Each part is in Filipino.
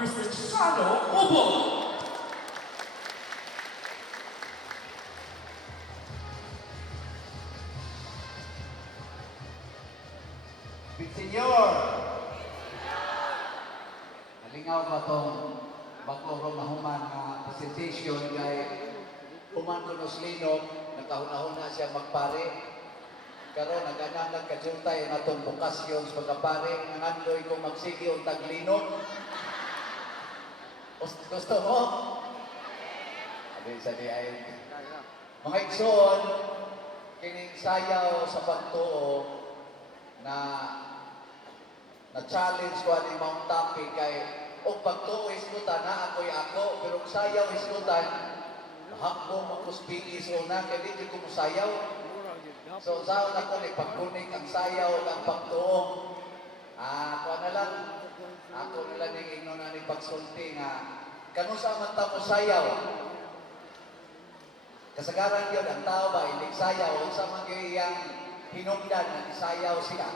versus Sano Ubo. Big Senyor! Nalingaw ba itong bakuro mahuman na presentation kay Human Kunos Linog, nakahunahuna siya magpare. Karon nag-anang nagkajuntay na itong bukasyon sa pagkapare, nangandoy kong magsigi o taglinog. Gusto mo? Sabi sa di ay, mga igsoon, kining sayaw sa pagtuo na challenge ko ani mount topic kay og pagtuo isnutan na ako'y ako pero sayaw isnutan hakbo mo kuspili so na kay di ko sayaw so saon ako ni pagkunik ang sayaw ang pagtuo ako na lang ako nila ning ingno na ni pagsulti nga kanusa man ta mo sayaw kasagaran yun ang tao ba ilig sayaw unsa man gyud hinungdan na isayaw sila.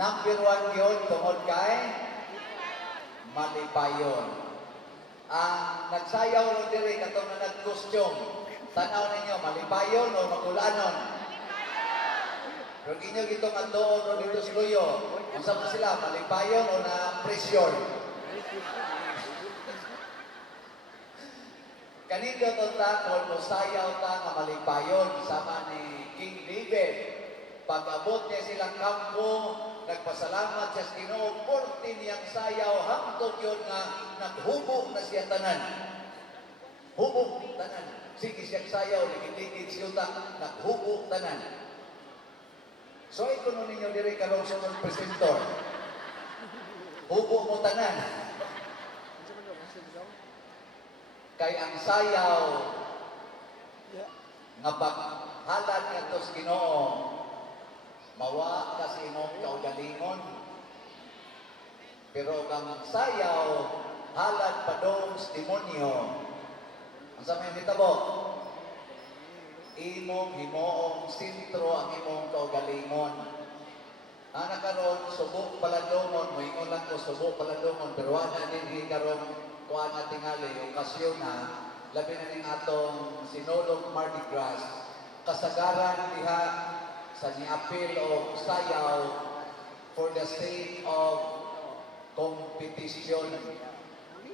Number 1 yun, tungod kay malipayon. Ang nagsayaw ron diri katong na nag-costume. Tanaw ninyo, malipayon o magulanon? Pero inyo gitong andoon ron dito sa Luyo. Kung saan sila, malipayon o na presyon? Kanino itong takol, kung sayaw ta nga malipayon, sama ni King David. Pag-abot niya silang kampo, nagpasalamat siya sa Ginoo, 14 niyang sayaw, hangtod yun nga, naghubog na siya tanan. Hubog tanan. Sige siyang sayaw, ligid-ligid siyuta, naghubog tanan. So, ikuno ninyo diri karong sunod presentor. Hubog mo tanan. Kay ang sayaw nga paghalad ngadto sa Ginoo mawa kasi imong kaugalingon pero kang sayaw halad padong sa demonyo ang sa may hitabo imong himoong sentro ang imong kaugalingon ana karon subok paladongon moingon lang ko subok paladongon pero wala din karon kuha na tingali, okasyon na, labi na ning atong sinulog Mardi Gras, kasagaran diha sa niapil o sayaw for the sake of competition,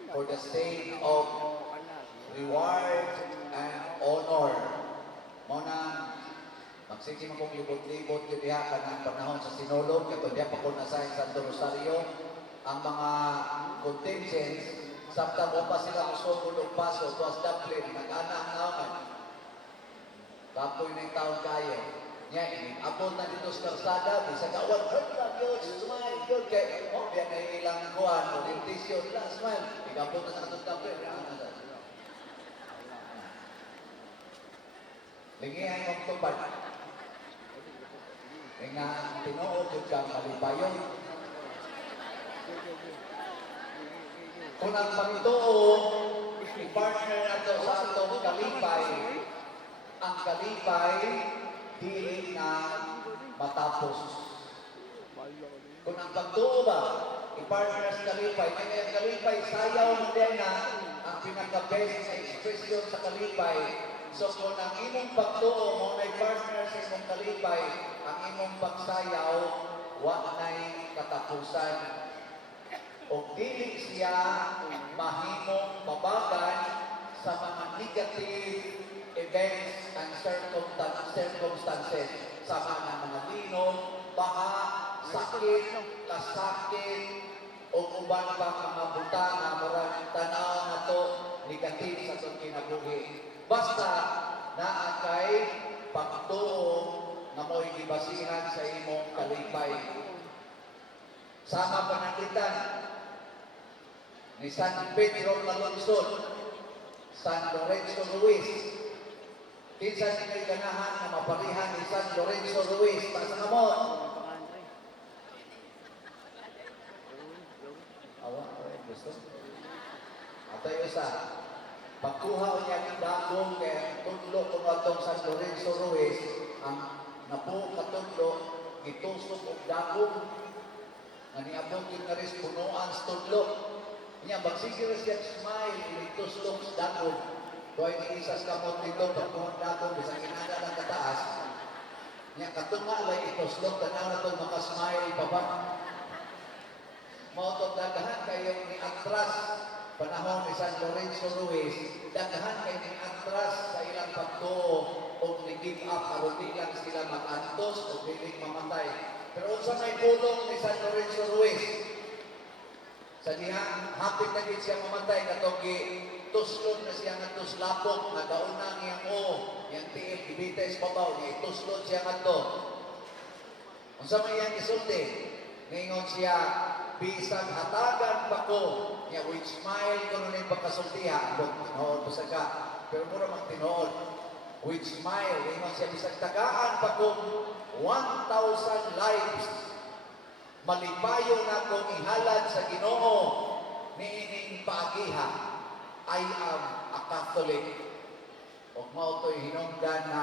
for the sake of reward and honor. Muna, magsige mo kong libot-libot yun diha kanang panahon sa sinulog, kato diha pa kung nasa Santo Rosario, ang mga contingents sabta mo pa sila kusog ulog paso, tuwas daplin, nag-ana ang naman. Kapoy na yung taon kayo. Nya, abot na dito sa karsada, bisa kawan, hurra, yun, smile, yun, kaya, yan ay ilang kuhan, orientation, smile, ikabot na sa katos daplin, lingihan mong tupad. Nga, tinuod yung kang malibayon. Kung ang pagtuo, i-partner na ito sa atong kalipay, ang kalipay, dili na matapos. Kung ang pagtuo ba, i-partner sa kalipay, may ang kalipay, sayaw mo din na ang pinaka-best na expression sa kalipay. So kung ang imong pagtuo mo na i-partner sa imong kalipay, ang imong pagsayaw, wala na'y katapusan. O dili siya mahimong mabagan sa mga negative events and circumstances sa mga linog, baha, sakit, kasakit, o uban pa mga buta na maraming tanaw na to negative sa itong kinabuhi. Basta naa kay pagtuo na mo'y ibasihan sa imong kalipay. Sama pananglitan ni San Pedro Malonsod, San Lorenzo Ruiz. Kinsa ni ganahan na maparihan ni San Lorenzo Ruiz para sa kamot. Awa, gusto. Atay usa. Pagkuha niya ng dagong kaya tudlo kung atong San Lorenzo Ruiz, ang napo katudlo, gitusok og dagong. Naniabot yung naris punuan sa tudlo. Nya magsigil siya smile, ito slopes dakon. Kung ay isas kamot dito, pagkuhan dakon, bisang inana ng kataas, nya katunga lang ito slope, tanaw na ito makasmile pa ba? Mautog dagahan kayo ni atras, panahon ni San Lorenzo Ruiz, dagahan kayo ni atras sa ilang pagtuo o ni-give up, aron di lang sila mag-antos o biling mamatay. Pero unsa may pulong ni San Lorenzo Ruiz, sa diha, hapit na gid siya mamatay, katogi, tuslon na siya nga tuslapok, nagauna niyang yang tiil, ibites babaw, niya tuslon siya nga to. Kung sa may yang isulti, ngayon siya, bisag hatagan pa ko, niya with smile ko nun yung pagkasultiha, tinood pa sa ka, pero mura magtinood, with smile, ngayon siya, bisag tagaan pa ko, 1,000 lives, malipayo na kong ihalad sa Ginoo niining paagiha. I am a Catholic. O mao to'y hinungdan na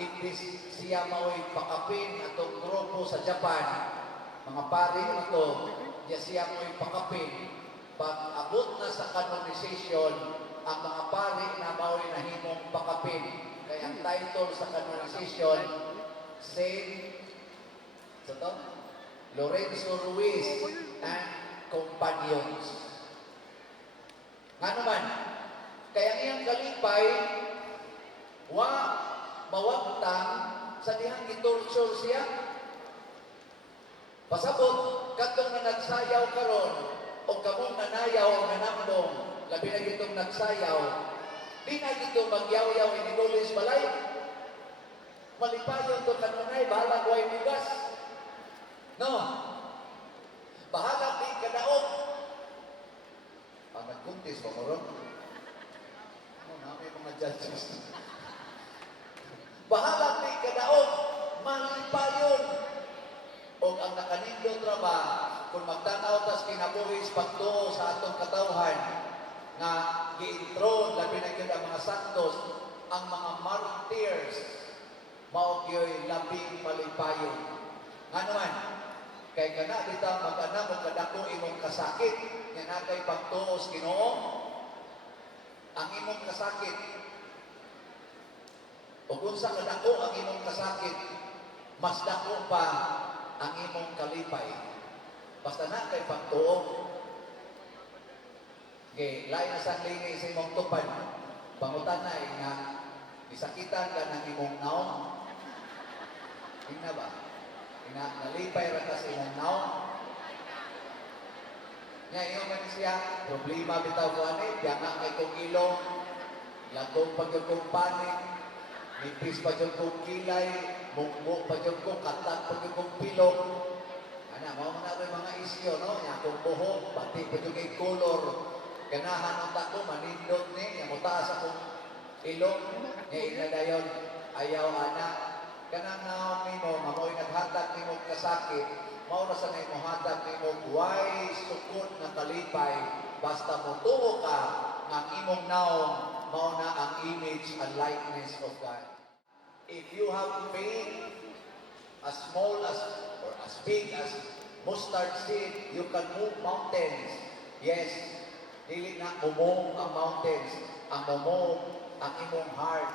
imbis siya mao'y pakapin atong grupo sa Japan, mga pari na to, siya mo'y pakapin. Pag abot na sa canonization, ang mga pari na mao'y nahimong pakapin. Kaya ang title sa canonization, Saint Lorenzo Ruiz and Companions. Nga naman, kaya ngayong kalipay, mawagtang sa dihang gitorture siya. Pasabot, katong na nagsayaw karon o kamong nanayaw o nanambong, labi na gitong nagsayaw, di na gitong magyaw-yaw inibulis balay. Malipayon to kanunay, bahala ko ay bugas. No. Bahala di kadaog. Nagkuntis ba mo ron? May mga judges. Bahala di kadaog. Malipayon. O ang nakanindot ra ba, kung magtanaw tas kinabuhis pagtuo sa atong katawhan, na gi-intro, labi na yun ang mga santos, ang mga martyrs, mao gyoy labing malipayon. Nga naman, kay kana dita mag-ana mo kadako imong kasakit, nga na kay pagtuo sa Ginoo, ang imong kasakit. O kung sa kadako ang imong kasakit, mas dako pa ang imong kalipay. Basta na kay pagtuo. Okay, lain na sa lini sa imong tupad. Pangutan na nga, isakitan ka ng imong naong. Tingna ba? Nalipay ra ka sa imong naong. Nga, iyong man siya, problema bitaw ko ani, diya nga kay kong ilong, lagong pag yung kong panik, nipis pa yung kong kilay, mukmuk pa yung kong katat pa yung kong pilong. Ana, mga mga isyo, no? Nga kong buhok, pati pa yung kay color. Ganahan ang tako, manindot ni, nga mutaas akong ilong, nga inadayon, ayaw anak. Kanang naon nimo, mamoy naghatag nimo kasakit, mao na sa nimo hatag nimo why sukod na kalipay, basta motuo ka nga ang imong naong mao na ang image and likeness of God. If you have faith as small as or as big as mustard seed, you can move mountains. Yes, dili na mumove ang mountains, ang mumove ang imong heart.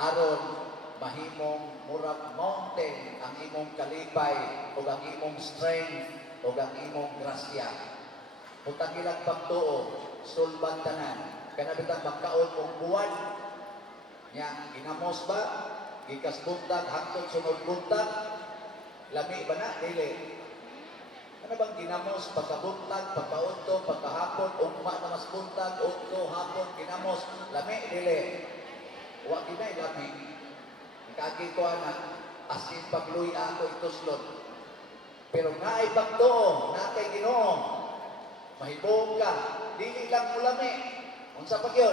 Aron mahimong murag mountain ang imong kalipay o ang imong strength o ang imong grasya. Mutang ilang pagtuo, sulban tanan. Kanabitang magkaon mong buwan, niya, ginamos ba? Gikas buntag, hangtod sunod buntag, lami ba na? Dili. Ano bang ginamos? Pagkabuntag, pagkaunto, pagkahapon, ugma na mas buntag, unto, hapon, ginamos, lami, dili. Huwag ginay, lami. Kagi ko na, asin pagluy ako ituslot. Pero nga ay pagtuo, na kay Ginoo, mahibong ka, dili lang mulami. Unsa pag yun?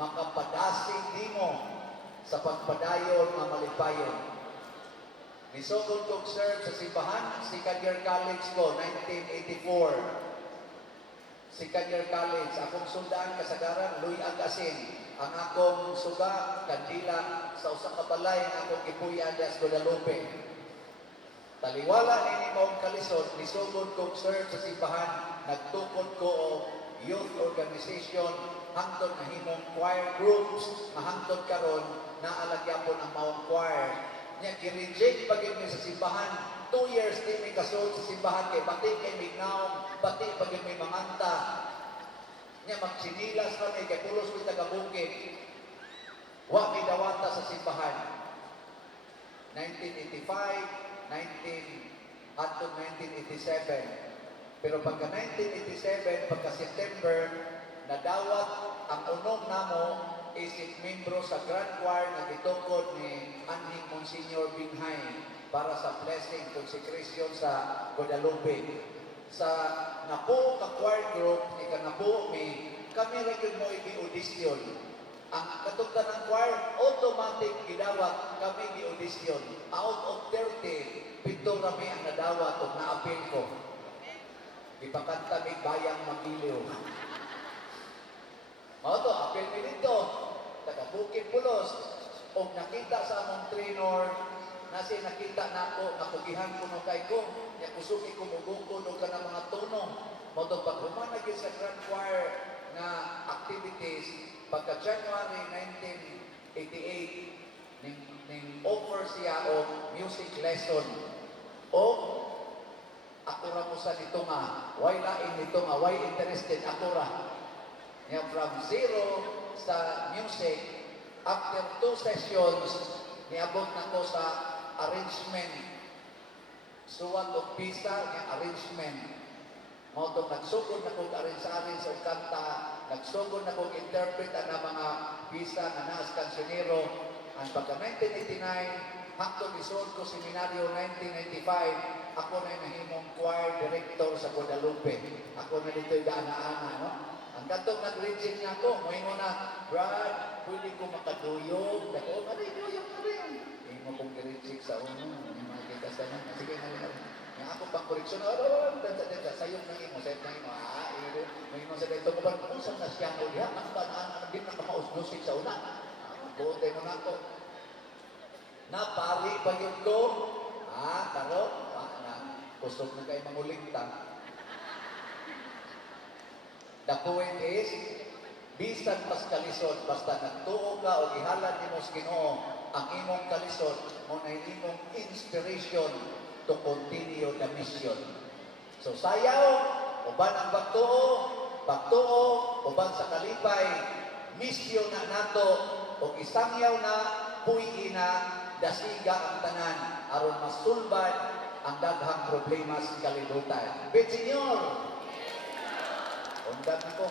Makapadasig nimo sa pagpadayon nga malipayon. Nisugod kong serve sa simbahan, second year college ko, 1984. Second year college, akong sundaan kasagaran, Luy Agasin. Ang akong suga, kandila, sa usang kabalay, ang akong ipuyan sa Guadalupe. Taliwala ni maong kalisod, nisugod kong sir sa simbahan, nagtukod ko o youth organization, hangtod na himong choir groups, mahangtod karon na alagyapon ang maong choir. Nya gi-reject pagid mi sa simbahan. 2 years din may kasod sa simbahan kay bati kay mignaw, bati pagid may manganta. Nya magsinilas na may kay pulos mi taga-bukid. Wa may dawata sa simbahan. 1985, 19 at 1987. Pero pagka 1987, pagka September, nadawat ang unong namo isip membro sa Grand Choir na gitukod ni Anhing Monsignor Binhay para sa blessing consecration sa Guadalupe. Sa napo ka choir group, ika napo mi, kami rin mo i-audition. Ang katugtan ng choir, automatic gidawat kami gi-audition. Out of 30, pito rami ang nadawat o na-appeal ko. Ipakanta mi bayang magiliw. Mao to, appeal mi dito. Taga Bukid Pulos. O nakita sa among trainer, nasi nakita na ako, nakugihan ko no kay ko. Nya kusuki ko mugungkod o ka ng mga tono. Mao to, pag humanagin sa Grand Choir na activities, pagka January 1988, ning offer siya o music lesson. O ako ra mo sa nito nga, why lain nito nga, why interested ako ra. Nga from zero sa music, after 2 sessions, niabot na ko sa arrangement. Suwat o pisa nga arrangement. Mao to nagsugod na kong arrange-arrange o kanta, nagsugod na kong interpret ang mga pisa na naas kansyonero. Ang pagka 1989, hangtod isod ko seminaryo 1995, ako na nahimong choir director sa Guadalupe. Ako na dito'y gaana-ana, no? Ang katong nag-reject na ako, moingo na, Brad, pwede ko makaduyog. Ako, duyog na rin. Hindi mo kong i-reject sa uno. Hindi mo makikita sa mga. Sige, nga. Yang ako pang koreksyon, sayong na imo, sayong na imo, moingo sa dito ko ba, kung saan na siya no diha, ang banaan, din na kamausnusik sa una. Buotay mo na ako. Napari pa yun ko, karo, kusog na kayo mangulingtang. The point is, bisan pas kalisod, basta nagtuo ka o ihalad ni mos Ginoo ang imong kalisod, mo na imong inspiration to continue the mission. So sayaw, uban ang pagtuo, uban sa kalipay, misyon na nato, o isangyaw na, puyi na, dasiga ang tanan, aron masulbad ang daghang problema sa kalibutan. Bet, Senyor! Undan ko.